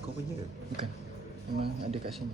Kau punya ke? Bukan. Memang ada kat sini.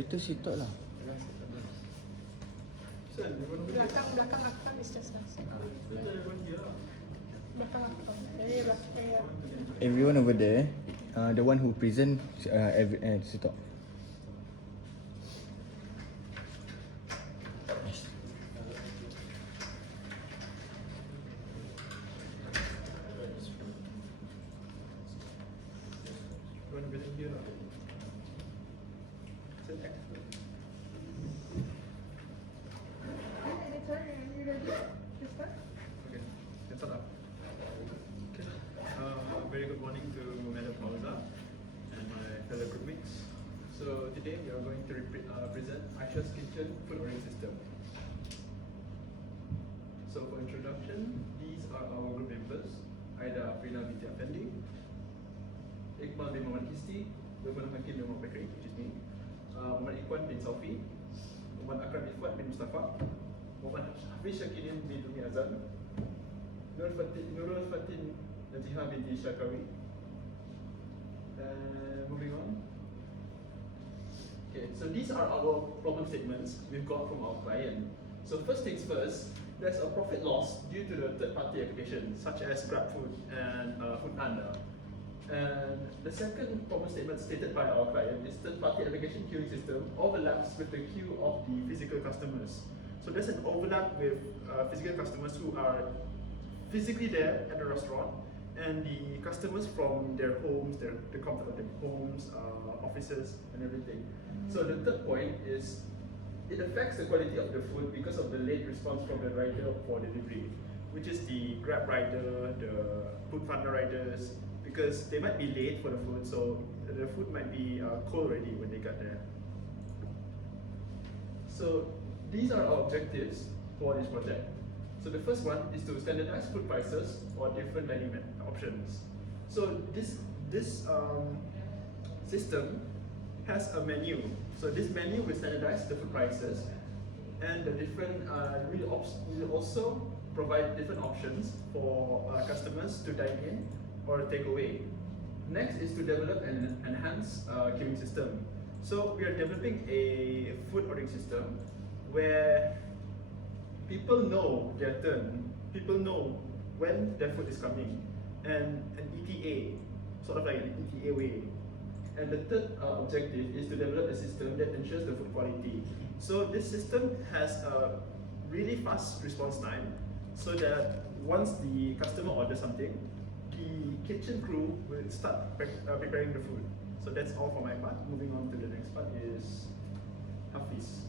Itu sitok lah. Belakang akam is just us. Belakang akam. Jadi belakang. Everyone over there, the one who present sitok. Very good morning to Madam Fauza and my fellow groupmates. So today we are going to present Aisyah's Kitchen food ordering system. So for introduction, these are our group members: Aida Afrina binti Afendi, Iqbal bin Muhammad Kisti, Luqman Hakim bin Muhammad Bakri, which is me, Muhammad Ikhwan bin Saufi, Muhammad Akram Ifwat bin Mustafa, Muhammad Hafiz Syakidin bin Umi Azam, Nurul Fatin Najihah binti Syakawi. Moving on. Okay, so these are our problem statements we've got from our client. So first things first, there's a profit loss due to the third-party applications such as GrabFood and Foodpanda. And the second problem statement stated by our client is third-party application queuing system overlaps with the queue of the physical customers. So there's an overlap with physical customers who are physically there at the restaurant, and the customers from their homes, the comfort of their homes, offices, and everything. So the third point is it affects the quality of the food because of the late response from the rider for delivery, which is the Grab rider, the Foodpanda riders, because they might be late for the food, so the food might be cold already when they got there. So these are our objectives for this project. So the first one is to standardize food prices or different dining options. So this system has a menu. So this menu will standardize the food prices, and the different will also provide different options for customers to dine in or take away. Next is to develop an enhanced queuing system. So we are developing a food ordering system where people know their turn, people know when their food is coming, and an ETA, sort of like an ETA way. And the third objective is to develop a system that ensures the food quality. So this system has a really fast response time, so that once the customer orders something, the kitchen crew will start preparing the food. So that's all for my part. Moving on to the next part is Hafiz.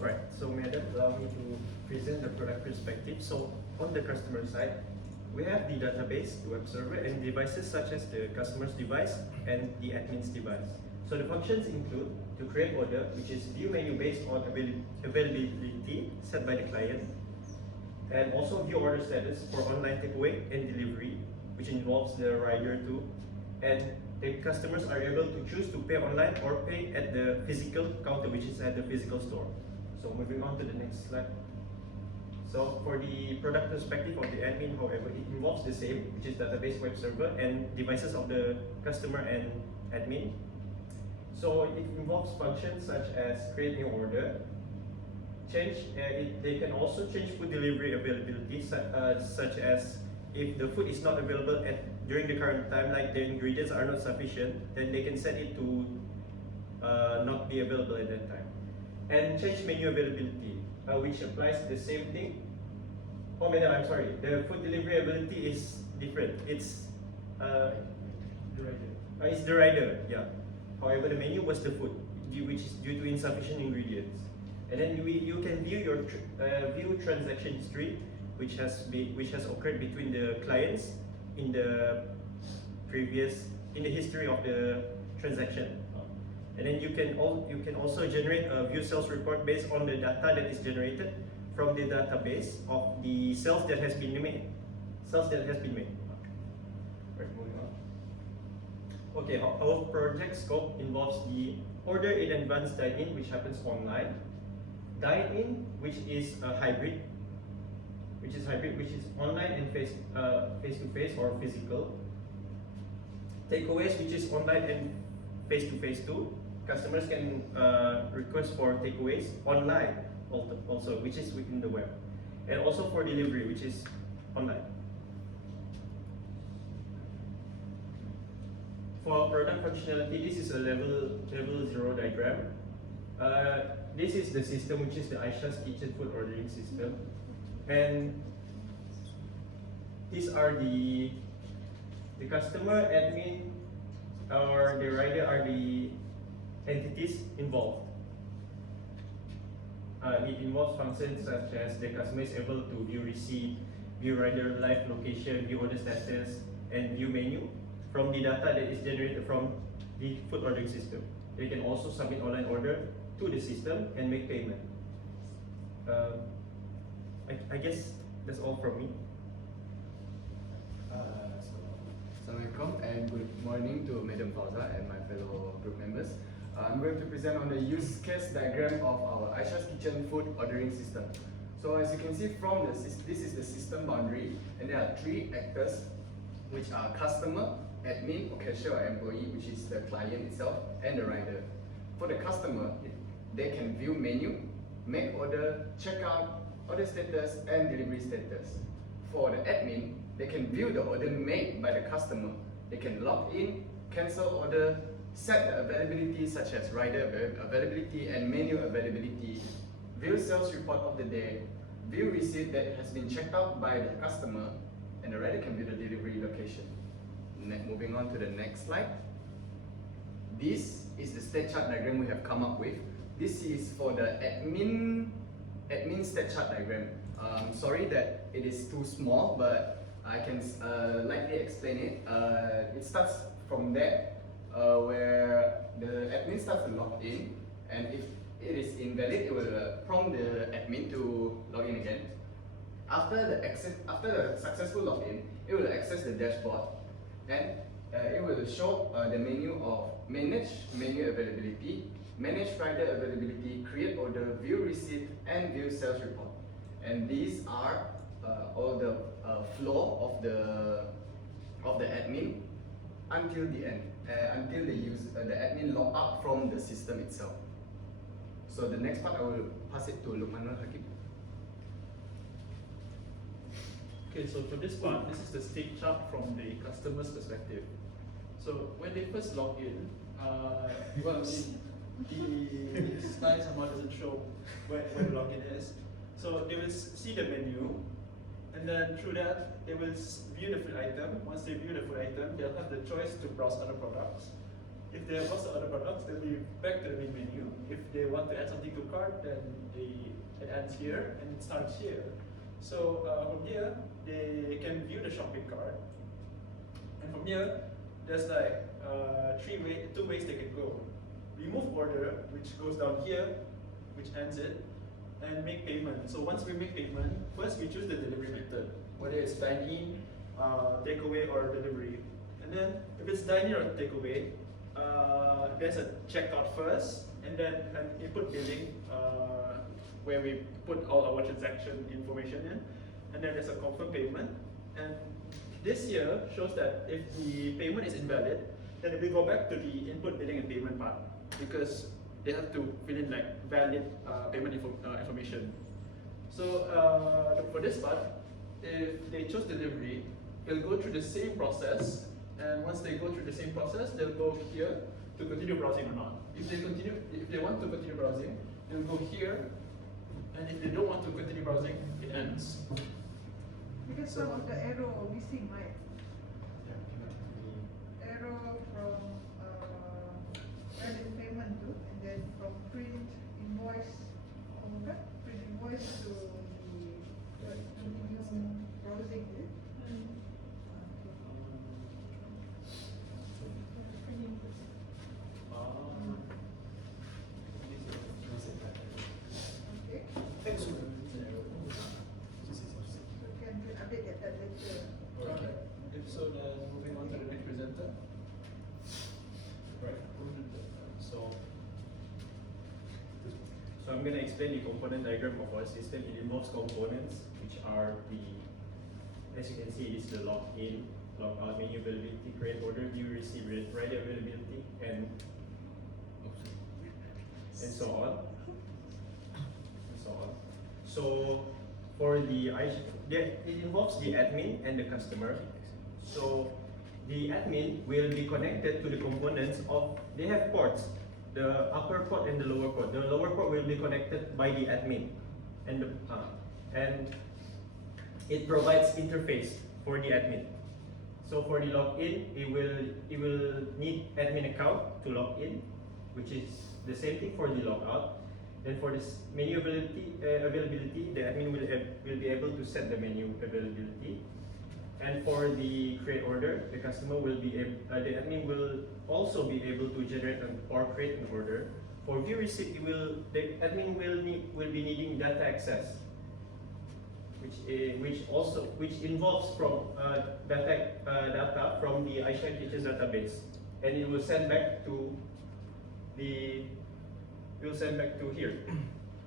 Right, so madam, allow me to present the product perspective. So on the customer side, we have the database, the web server, and devices such as the customer's device and the admin's device. So the functions include to create order, which is view menu based on availability set by the client, and also view order status for online takeaway and delivery, which involves the rider too, and the customers are able to choose to pay online or pay at the physical counter, which is at the physical store. So moving on to the next slide. So for the product perspective of the admin, however, it involves the same, which is database, web server, and devices of the customer and admin. So it involves functions such as create new order, they can also change food delivery availability, such as if the food is not available during the current time, like the ingredients are not sufficient, then they can set it to not be available at that time. And change menu availability, which applies the same thing. Oh, madam, I'm sorry. The food delivery ability is different. It's the rider, yeah. However, the menu was the food, which is due to insufficient ingredients. And then you can view your view transaction history, which has occurred between the clients in the history of the transaction. And then you can also generate a view sales report based on the data that is generated from the database of the sales that has been made. Right, moving on. Okay, our project scope involves the order in advance dine-in, which happens online. Dine-in, which is a hybrid, which is online and face-to-face or physical. Takeaways, which is online and face-to-face too. Customers can request for takeaways online also, which is within the web. And also for delivery, which is online. For product functionality, this is a level 0 diagram. This is the system, which is the Aisyah's kitchen food ordering system. And these are the customer, admin, or the rider are the entities involved. It involves functions such as the customer is able to view receipt, view rider live location, view order status, and view menu from the data that is generated from the food ordering system. They can also submit online order to the system and make payment. I guess that's all from me. Assalamualaikum and good morning to Madam Fauza and my fellow group members. I'm going to present on the use case diagram of our Aisyah's Kitchen food ordering system. So as you can see from this is the system boundary, and there are three actors, which are customer, admin or cashier or employee, which is the client itself, and the rider. For the customer, they can view menu, make order, check out, order status, and delivery status. For the admin, they can view the order made by the customer. They can log in, cancel order, set the availability such as rider availability and menu availability, view sales report of the day, view receipt that has been checked out by the customer, and the rider can view the delivery location. Moving on to the next slide. This is the state chart diagram we have come up with. This is for the admin state chart diagram. Sorry that it is too small, but I can lightly explain it. It starts from there, where the admin starts to log in, and if it is invalid, it will prompt the admin to log in again. After the successful login, it will access the dashboard, and it will show the menu of manage menu availability, manage rider availability, create order, view receipt, and view sales report. And these are all the flow of the admin until the end, until the admin log out from the system itself. So the next part I will pass it to Luqmanul Hakim. Okay, so for this part, this is the state chart from the customer's perspective. So when they first log in, well, the slide somehow doesn't show where the login is. So they will see the menu, and then through that, they will view the food item. Once they view the food item, they'll have the choice to browse other products. If they have browsed other products, they'll be back to the main menu. If they want to add something to cart, then it adds here and it starts here. So from here, they can view the shopping cart, and from here, there's like two ways they can go. Remove order, which goes down here, which ends it, and make payment. So once we make payment, first we choose the delivery method, whether it's dine-in, takeaway, or delivery. And then if it's dine-in or takeaway, there's a checkout first, and then an input billing where we put all our transaction information in, and then there's a confirm payment. And this here shows that if the payment is invalid, then we go back to the input, billing, and payment part because they have to fill in like valid payment information. So for this part, if they choose delivery, they'll go through the same process, and once they go through the same process, they'll go here to continue browsing or not. If they want to continue browsing, they'll go here, and if they don't want to continue browsing, it ends. Because some of the arrow missing, right? Arrow from valid payment to, and then from print invoice, print invoice to the minimum browsing. Okay. Thanks. So can we update that later? Okay. If so, then moving on to the next presenter. Right. So I'm going to explain the component diagram of our system. It involves components which are as you can see, it's the login, logout, menu availability, create order, view receipt, rider availability, and so on. So for it involves the admin and the customer. So the admin will be connected to the components of, they have ports, the upper port and the lower port. The lower port will be connected by the admin, and it provides interface for the admin. So for the login, it will need admin account to log in, which is the same thing for the logout. Then for this menu availability, the admin will be able to set the menu availability. And for the create order, the customer will be the admin will also be able to generate or create an order. For view receipt, the admin will be needing data access, which involves from data from the Aisyah Kitchen database, and it will send back to here,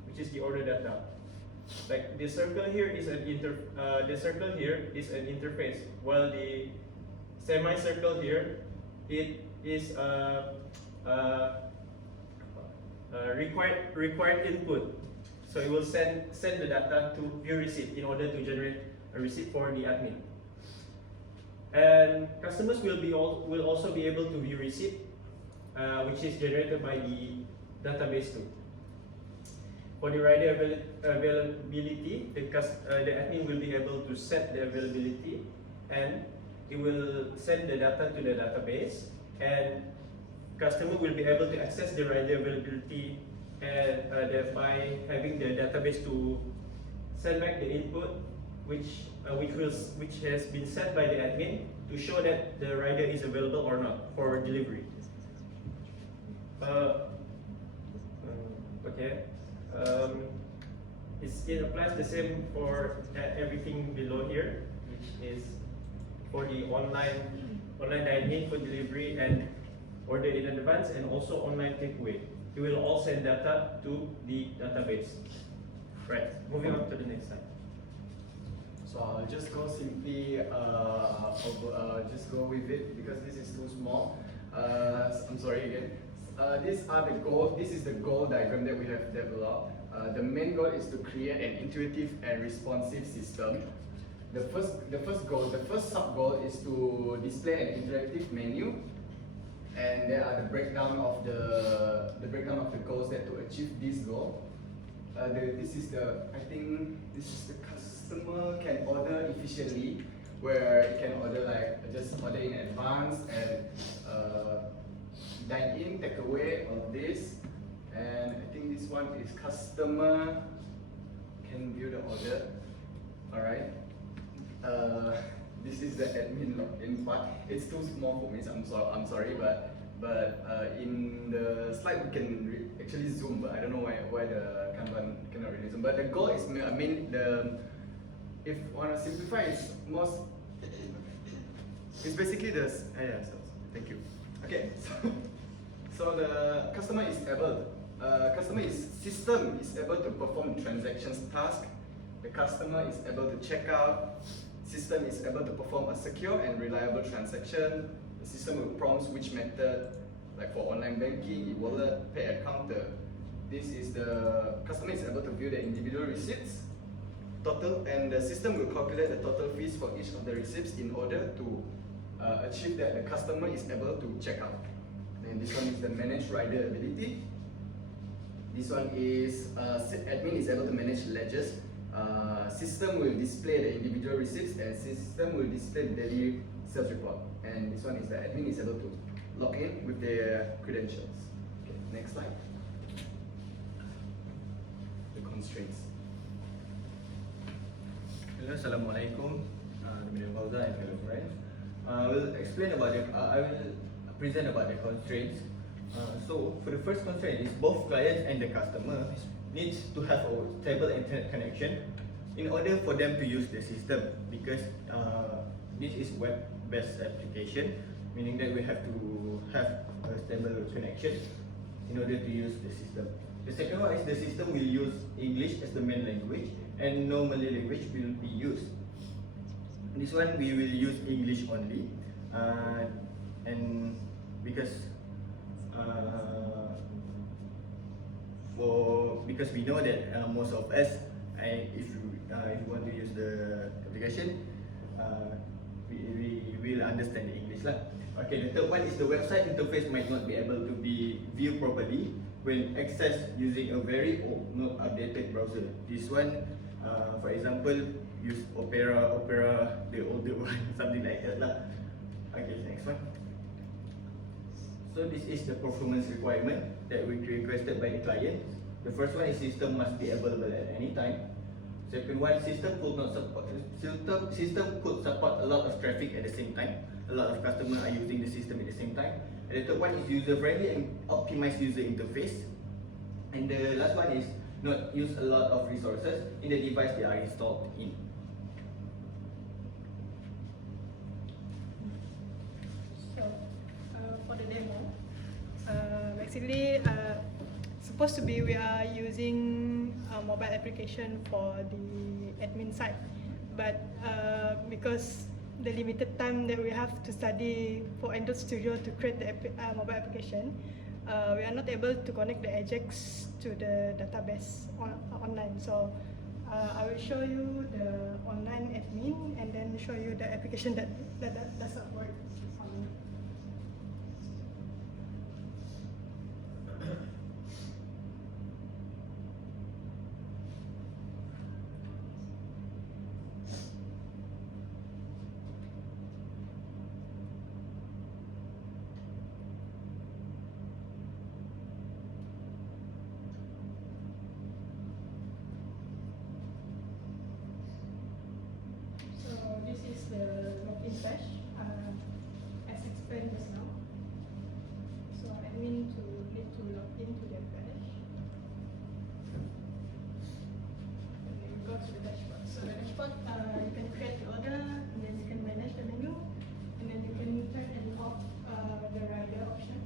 which is the order data. Like the circle here is an interface, while the semicircle here it is required input. So it will send the data to view receipt in order to generate a receipt for the admin. And customers will also be able to view receipt, which is generated by the database too. For the rider availability, the admin will be able to set the availability, and it will send the data to the database, and customer will be able to access the rider availability and by having the database to send back the input, which has been set by the admin to show that the rider is available or not for delivery. It applies the same for everything below here, which is for the online dining, food delivery, and order in advance, and also online takeaway. It will all send data to the database. Right. Moving on to the next slide. So I'll just go simply just go with it because this is too small. I'm sorry again. This is the goal diagram that we have developed. The main goal is to create an intuitive and responsive system. The first sub goal is to display an interactive menu, and there are the breakdown of the goals that to achieve this goal. I think this is the customer can order efficiently, where it can order just order in advance and dine in, take away, all this. And I think this one is customer can view the order. Alright. This is the admin login part. It's too small for me, so I'm sorry, but in the slide we can actually zoom, but I don't know why the Kanban cannot really zoom. But the goal is if I want to simplify, it's basically thank you. Okay, so the customer is able system is able to perform transactions task. The customer is able to check out. System is able to perform a secure and reliable transaction. The system will prompt which method, like for online banking, e-wallet, pay at counter. This is the customer is able to view the individual receipts, total, and the system will calculate the total fees for each of the receipts in order to achieve that the customer is able to check out. And this one is the manage rider ability. This one is admin is able to manage ledgers. System will display the individual receipts and system will display the daily sales report. And this one is the admin is able to log in with their credentials. Okay, next slide. The constraints. Hello, Assalamualaikum, Madam Fauza and fellow friends. I will explain about I will present about the constraints. So for the first constraint is both clients and the customer needs to have a stable internet connection in order for them to use the system, because this is web-based application, meaning that we have to have a stable connection in order to use the system. The second one is the system will use English as the main language and no Malay language will be used. This one we will use English only, and because because we know that most of us, if you want to use the application, we will understand the English lah. Okay, the third one is the website interface might not be able to be viewed properly when accessed using a very old, not updated browser. This one, for example, use Opera, the older one, something like that lah. Okay, next one. So this is the performance requirement that we requested by the client. The first one is system must be available at any time. Second one, system could support a lot of traffic at the same time. A lot of customers are using the system at the same time. And the third one is user friendly and optimized user interface. And the last one is not use a lot of resources in the device they are installed in. So, for the demo, basically, supposed to be we are using a mobile application for the admin side, but because the limited time that we have to study for Android Studio to create the mobile application, we are not able to connect the Ajax to the database online. So I will show you the online admin and then show you the application that does not work online. This is the login page, as explained just now. So admin need to log into the page. And then go to the dashboard. So the dashboard, you can create the order, and then you can manage the menu, and then you can turn and off the rider option.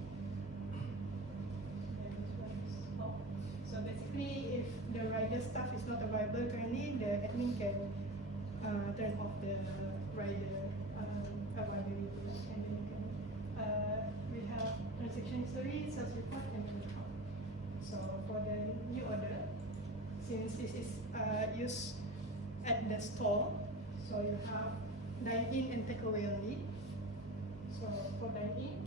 And this one is off. So basically, if the rider stuff is not available currently, the admin can turn off the rider availability, and then you can we have transaction history, sales report, and account. So for the new order, since this is used at the store, so you have dine in and take away only. So for dine in,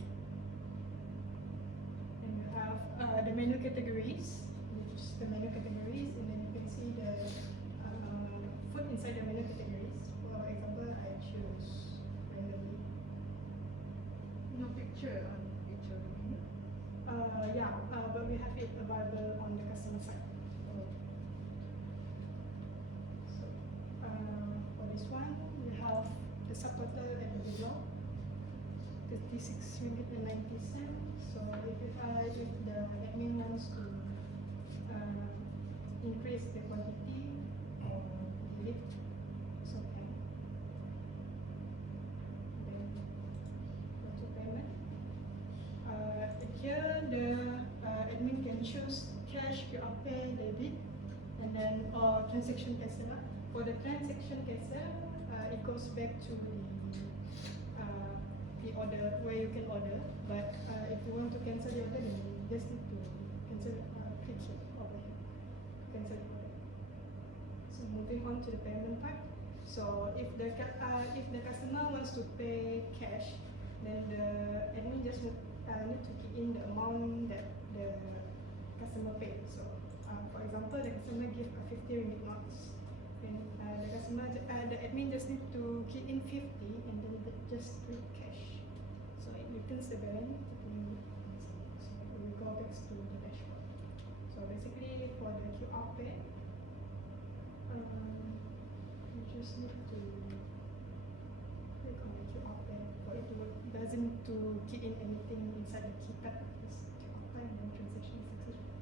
and you have the menu categories, which is the menu categories, and then you can see the food inside the menu categories. For example, I choose randomly. No picture on each of the menu. Yeah, but we have it available on the customer side. So, for this one, we have the subtotal at the below, 56 ringgit and 90 cents. So if the admin wants to increase the quantity or delete, so can. Then go to payment. Here the admin can choose cash, QR pay, debit, and then or transaction cancel. For the transaction cancel, it goes back to the order where you can order. But if you want to cancel the order, then you just need to cancel, click here over here, cancel the order. So moving on to the payment part. So if the customer wants to pay cash, then the admin just need to key in the amount that the customer paid. So for example, the customer give a 50 ringgit notes, and the admin just need to key in 50 and then just click cash. So it returns the balance. So we go back to the dashboard. So basically for the QR pay, you just need to click on the QR pay for it to work. It doesn't to key in anything inside the keypad. Just QR pay and then transaction is successful.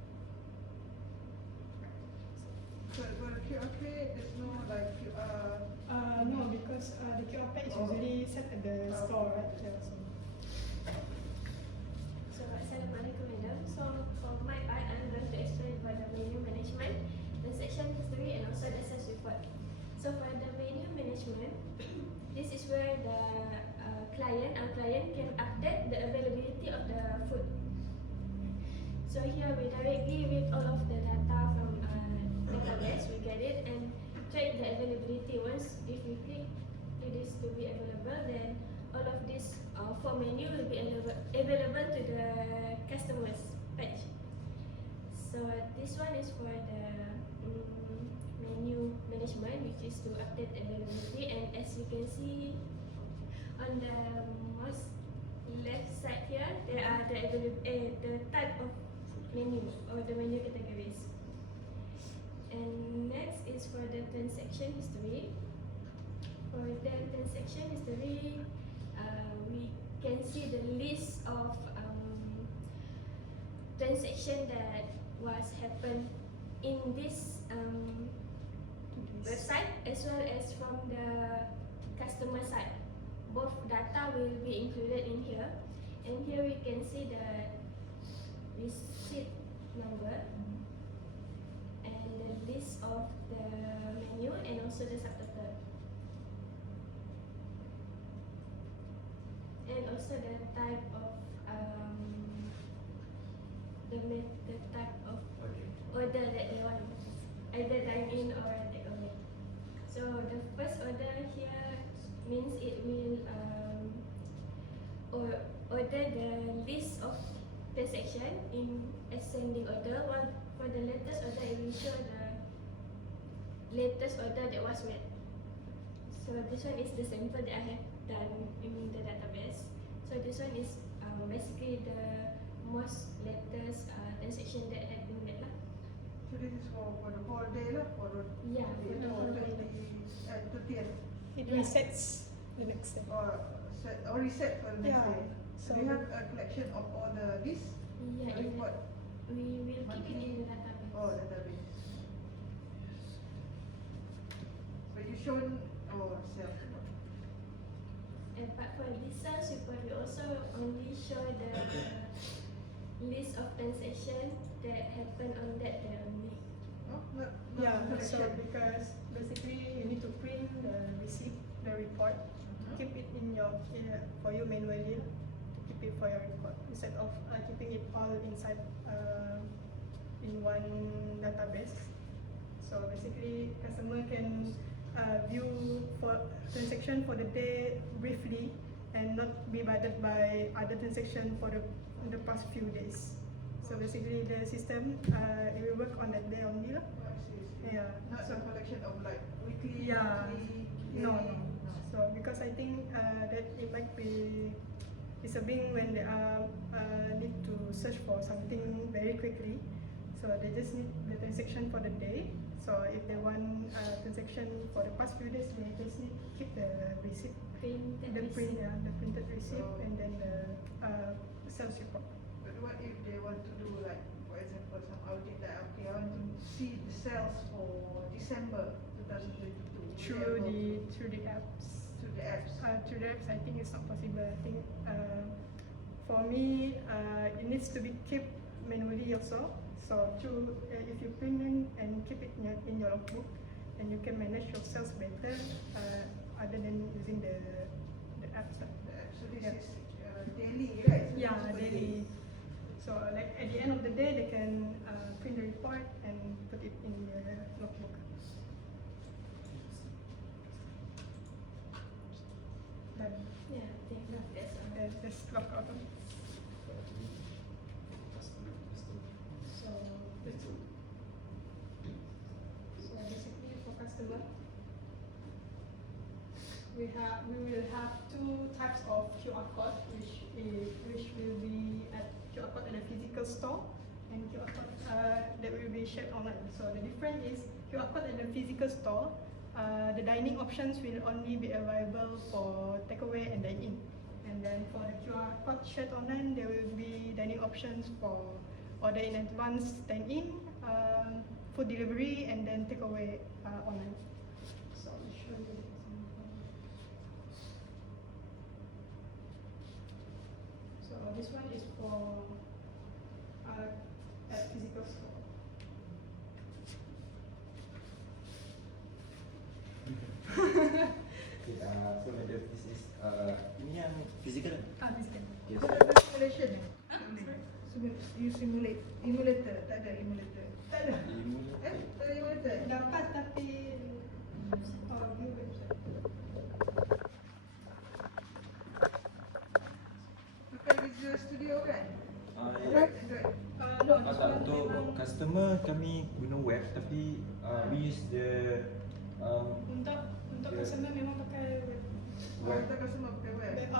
So for the QR pay, there's no like QR. No, because the QR pay is usually set at the store, right? Yeah, so. So, Assalamualaikum madam. So, for my part, I'm going to explain about the menu management, transaction history, and also the sales report. So, for the menu management, this is where the our client can update the availability of the food. So here we directly read all of the data from database, we get it and check the availability. Once if we click it is to be available, then all of this for menu will be available to the customers page. So this one is for the menu management, which is to update availability. And as you can see on the most left side here, there are the type of menu or the menu categories. And next is for the transaction history. For the transaction history, we can see the list of transaction that was happened in this website as well as from the customer side. Both data will be included in here, and here we can see the receipt number and the list of the menu and also the subtotal, and also the type of the type of order that they want, either dine in or take away. So the first order here means it will order the list of transaction in ascending order. While for the latest order, it will show the latest order that was made. So this one is the sample that I have done in the database. So this one is basically the most latest transaction that had been made lah. So this is for the whole day lah, for the Yeah, for the whole day. 30th. It resets the next day. Or reset for the next Yeah. day. So So we have a collection of all the lists. Yeah, the in the, report. we will keep it in the database. Oh, database. But you shown sales report. And but for this sales report, we also only show the list of transaction that happened on that day only. No, not Yeah, so collection. because basically you need to print the receipt, the report, keep it in your for you manually to keep it for your report instead of keeping it all inside in one database. So basically, customer can view for transaction for the day briefly and not be bothered by other transaction for the past few days. So basically, the system it will work on that day only lah. Oh, I see. Yeah. Not So a collection of like weekly, Yeah. monthly, No, yearly. no. So because I think that it might be disturbing when they are need to search for something very quickly. So they just need the transaction for the day. So if they want transaction for the past few days, they just need to keep the receipt, Printed the receipt. the printed receipt, Oh. and then the sales report. But what if they want to do like, for example, some audit like, okay, I want to see the sales for December 2022. Through the apps. Through the apps. Through the apps, I think it's not possible. I think for me, it needs to be kept manually also. So if you print in and keep it in your logbook, then you can manage your sales better other than using the apps. So this Yeah. is daily, right? Yeah, Super daily. So like at the end of the day, they can print the report and put it in the logbook. Done. Yeah, I think that's all. Then just log out. So basically for customer, we will have two types of QR code, which will be at QR code at the physical store and QR code that will be shared online. So the difference is QR code at the physical store, the dining options will only be available for takeaway and dine-in. And then for the QR code shared online, there will be dining options for order in advance, dine-in, food delivery, and then takeaway online. So I'll show you the example. So this one is for at physical store. Okay, so madam, this is ini yang physical. This one. Yes. Ada simulation ni? You simulate, emulator, tak ada emulator. Tak ada. Tak ada emulator? Dapat tapi view website. Pakai Visual Studio kan? Ya. Android. No, Tak, this one untuk memang customer kami guna web tapi we use the untuk Yeah. customer memang pakai web. Oh, kita customer pakai web. Yeah,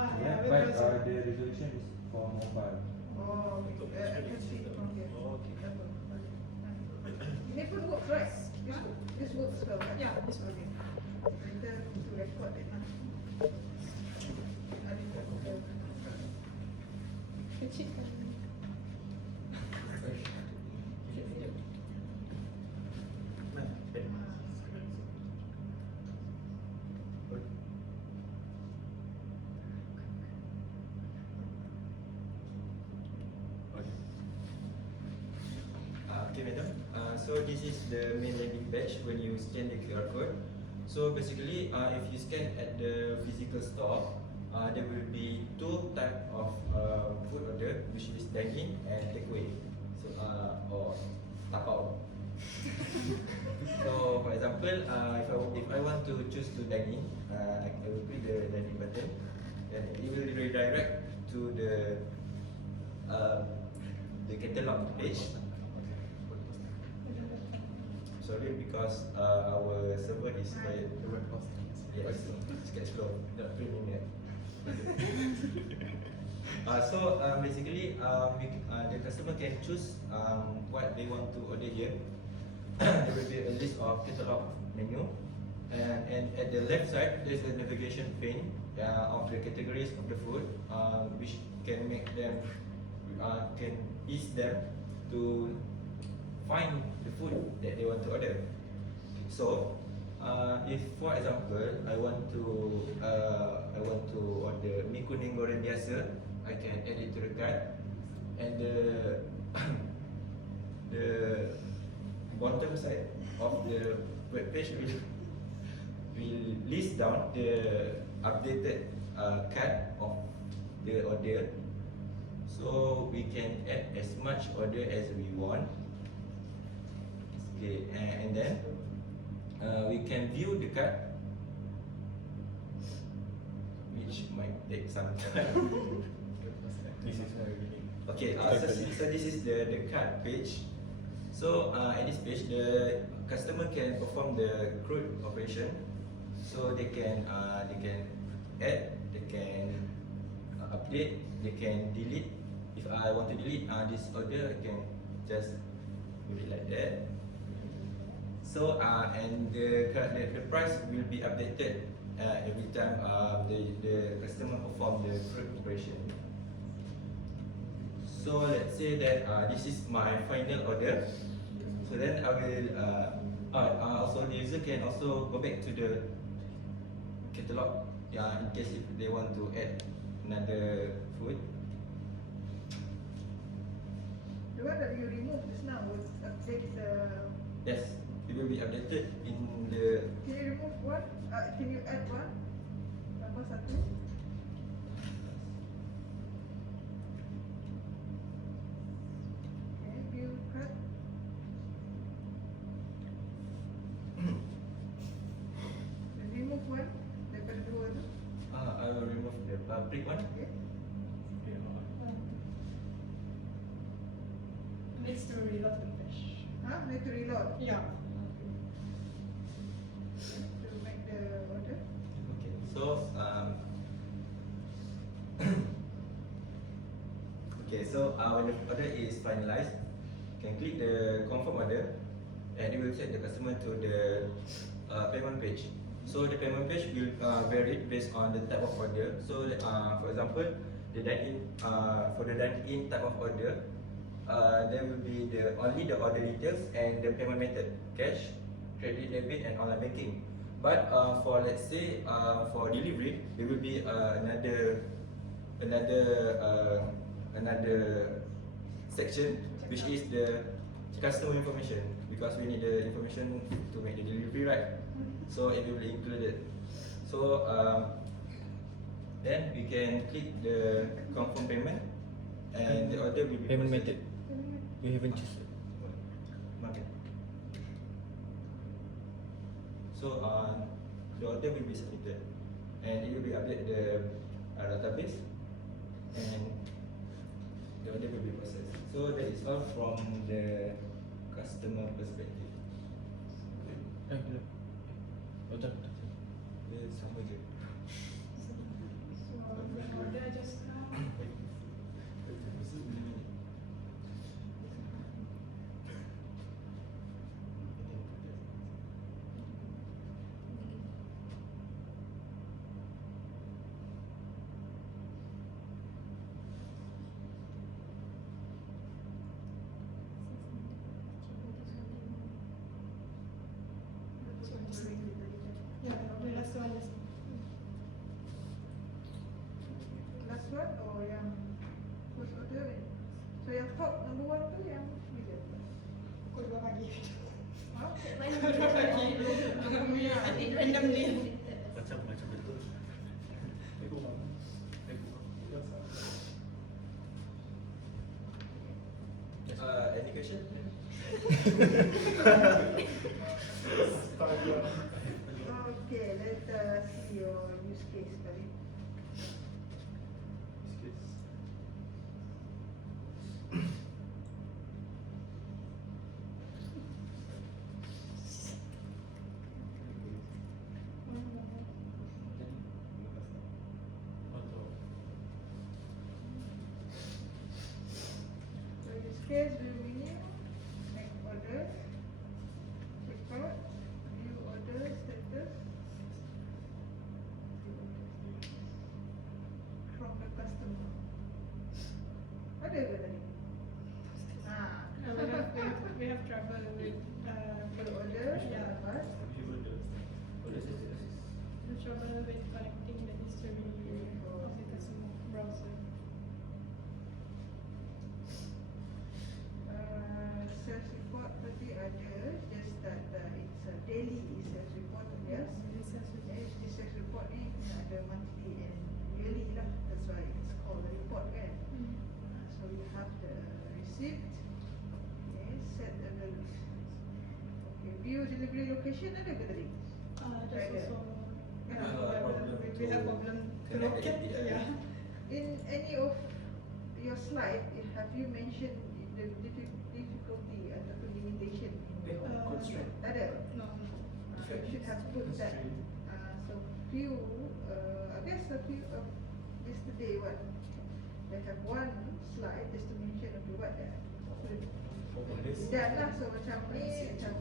web but browser. the resolution is for mobile. Oh, okay. I can see from here. Ini pun works, right? This works well, kan? Yeah, this works. Okay. Kita to record it. Ada kita. Kecil kan? Okay, madam. So this is the main landing page when you scan the QR code. So basically, if you scan at the physical store, there will be two type of food order, which is dine-in and takeaway. So or tapao. So for example, if I want to choose to dine in, I will click the dine in button, and it will redirect to the catalog page. Sorry, because our server is quite yes, it's quite slow, not premium yet. So basically, the customer can choose what they want to order here. There will be a list of catalog menu, and at the left side there's a navigation pane of the categories of the food, which can make them can ease them to find the food that they want to order. So, if for example I want to order mi kuning goreng biasa, I can add it to the cart, and the bottom side of the web page will list down the updated cart of the order, so we can add as much order as we want. Okay, and then we can view the card, which might take some time. This is very unique. Okay, so this is the card page. So at this page, the customer can perform the crude operation. So they can add, they can update, they can delete. If I want to delete this order, I can just do it like that. So and the price will be updated every time the customer perform the crude operation. So let's say that this is my final order. So then I will also the user can also go back to the catalog, in case if they want to add another food. The The one that you removed just now would update the. Yes, it will be updated in the. Can you remove one? Can you add one? Tambah satu. Okay, view cut. Remove one daripada dua tu. I will remove the public one. Okay. Needs to reload the page. Need to reload. Yeah. To make the order. Okay, so okay, so when the order is finalized, you can click the confirm order, and it will take the customer to the payment page. So the payment page will vary based on the type of order. So for example, the dine-in for the dine-in type of order, there will be only the order details and the payment method: cash, credit, debit, and online banking. But for, let's say, for delivery, there will be another section, which is the customer information, because we need the information to make the delivery, right? So it will be included. So then we can click the confirm payment, and the order will be Payment processed. method. We haven't choose. Okay. So the order will be submitted, and it will be updated the database, and the order will be processed. So that is all from the customer perspective. Belum. Oh, tak. Dia sama je. So the order just now. Yeah, the last one is. Last one or yang first order ni? So yang top number one tu yang bila? Pukul 2 pagi. Belum Randomly. Macam betul. Any question? Okay, let us see your use case tadi. So in this case, view menu, make orders, check out, view order status, from the customer. Ada ke tadi? We have trouble with View order, yeah. dapat. The trouble with connecting the history of the customer browser. Sales report tadi ada, just that it's a daily sales report yes. This sales report ni kena ada monthly and yearly lah. That's why it's called a report kan. So you have the receipt. Okay, set the okay, view delivery location ada ke tadi? That's Ada. also Yeah. we have problem to connect locate. the API. Yeah. In any of your slide, have you mentioned the difficulty ataupun limitation in your Constraint. ada? No. You should have put that. So few, I guess a few of yesterday what they have one slide just to mention okay what that. Dah lah, so macam ni macam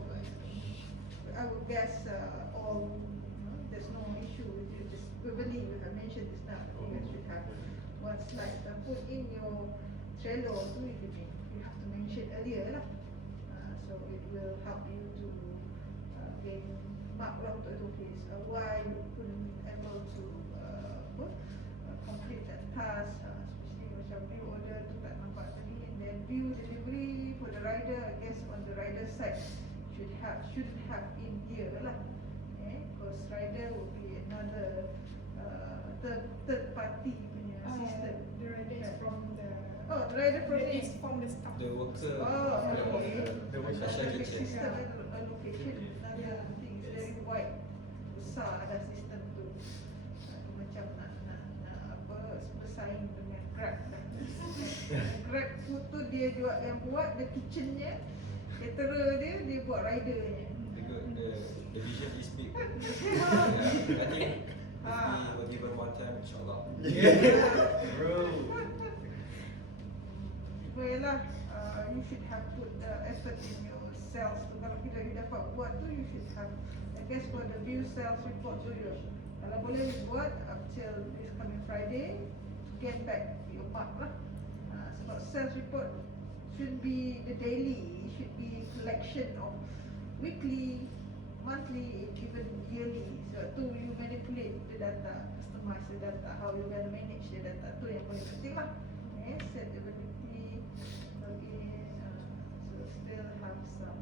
I would guess all there's no issue with you just verbally you have mentioned this now. I think I should have one slide put in your Trello tu you have to mention earlier lah. So it will help you to gain mark lah untuk tu case why you couldn't able to complete that task, especially macam view order tu tak nampak tadi and then And view delivery for the rider, I guess on the rider side shouldn't have in here lah. Because rider will be another third party punya system. The rider is from the. Oh, the rider from Is from the staff. The worker. Oh, The okay. worker. The worker. Another big Kitchen. system and allocation. Another thing is very wide, besar ada sistem tu. Macam nak bersaing dengan Grab. Grab food tu dia jual yang buat the kitchennya, caterer dia buat ridernya. The vision is big. I think if we give her more time, insyaAllah. Bro. Well lah, you should have put effort in your sales tu. Kalau kita you dapat buat tu, you should have, I guess for the view sales report tu, kalau boleh you buat up till this coming Friday, get back your mark lah. Sebab sales report should be the daily, it should be collection of weekly, monthly, even yearly. So tu you manipulate the data, customize the data, how you gonna manage the data tu yang paling penting lah. Set availability, login, so still have some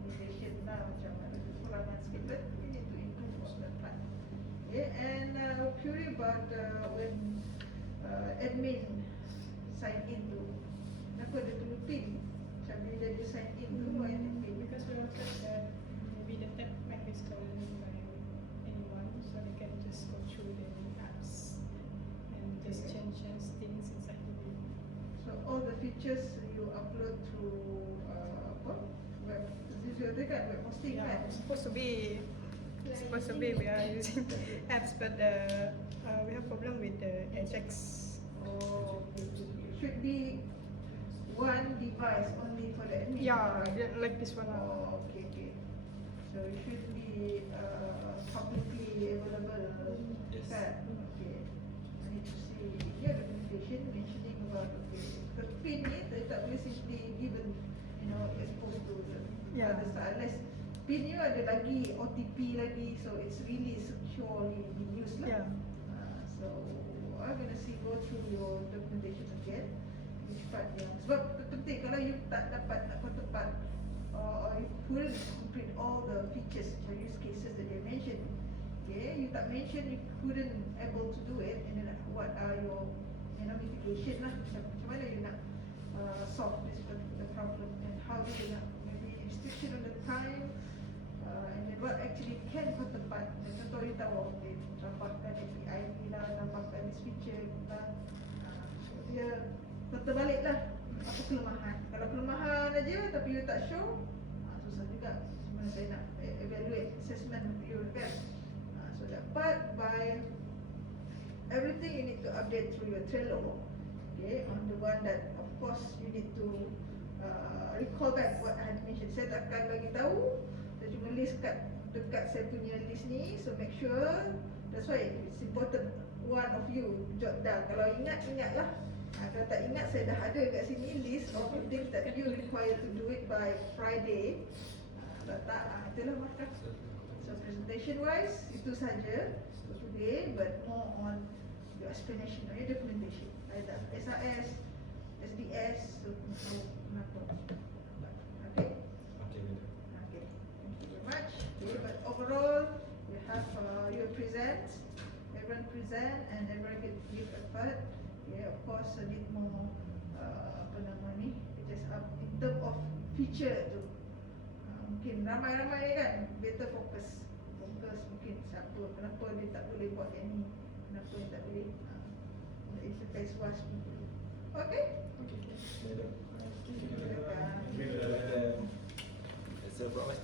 limitation lah, macam ada kekurangan sikit, but we need to improve on that part. And query about when admin sign in tu, kenapa dia perlu pin? Macam bila dia sign in tu, why dia pin? Because we wanted that maybe the tab might be stolen by anyone, so they can just go through the apps and just change things inside the view. So all the features you upload through apa? Web, this is dekat web hosting Yeah, kan? it's supposed to be we are using apps, but we have problem with the Ajax. Oh, okay. Should be one device only for the admin. Yeah, right? like this one. Oh, okay. So it should be publicly available. Yes. Kan? Okay. I need to see here documentation mentioning about the pin ni tak boleh simply given, exposed to the other side. Unless pin you ada lagi OTP lagi, so it's really securely being used lah. Yeah. So I'm gonna go through your documentation again. Which part yang sebab penting kalau you tak dapat nak tepat or you couldn't complete all the features or use cases that you mentioned. Okay, you tak mention you couldn't able to do it, and then what are your mitigation lah, macam mana you nak solve this particular problem, and how you nak maybe restriction on the time, and then what actually can kau tepat. Dan contoh you tahu, okay, tambahkan API ni lah, tambahkan this feature lah, so dia terbalik lah apa kelemahan. Kalau kelemahan aja tapi you tak show, susah juga. Macam mana saya nak evaluate assessment you kan. So that part, by everything you need to update through your Trello. Okay, on the one that of course you need to recall back what I had mentioned. Saya takkan bagi tahu, saya cuma list dekat saya punya list ni. So make sure, that's why it's important one of you jot down. Kalau ingat, ingatlah. Kalau tak ingat, saya dah ada kat sini list of the things that you require to do it by Friday. Kalau tak, itulah markah. So presentation wise, itu saja for today, but more on your explanation, your documentation. Either SRS, SDS, so kenapa. Okay? Okay, Okay, thank you very much. Okay, but overall, you have your present, everyone present, and everyone give effort. Yeah, of course, a bit more, apa nama ni, just up in terms of feature tu. Mungkin ramai-ramai ni kan, better focus mungkin siapa, kenapa dia tak boleh buat yang ni, kenapa dia tak boleh interface was dulu. Okay? Okay. Madam. Silakan. It's a promise.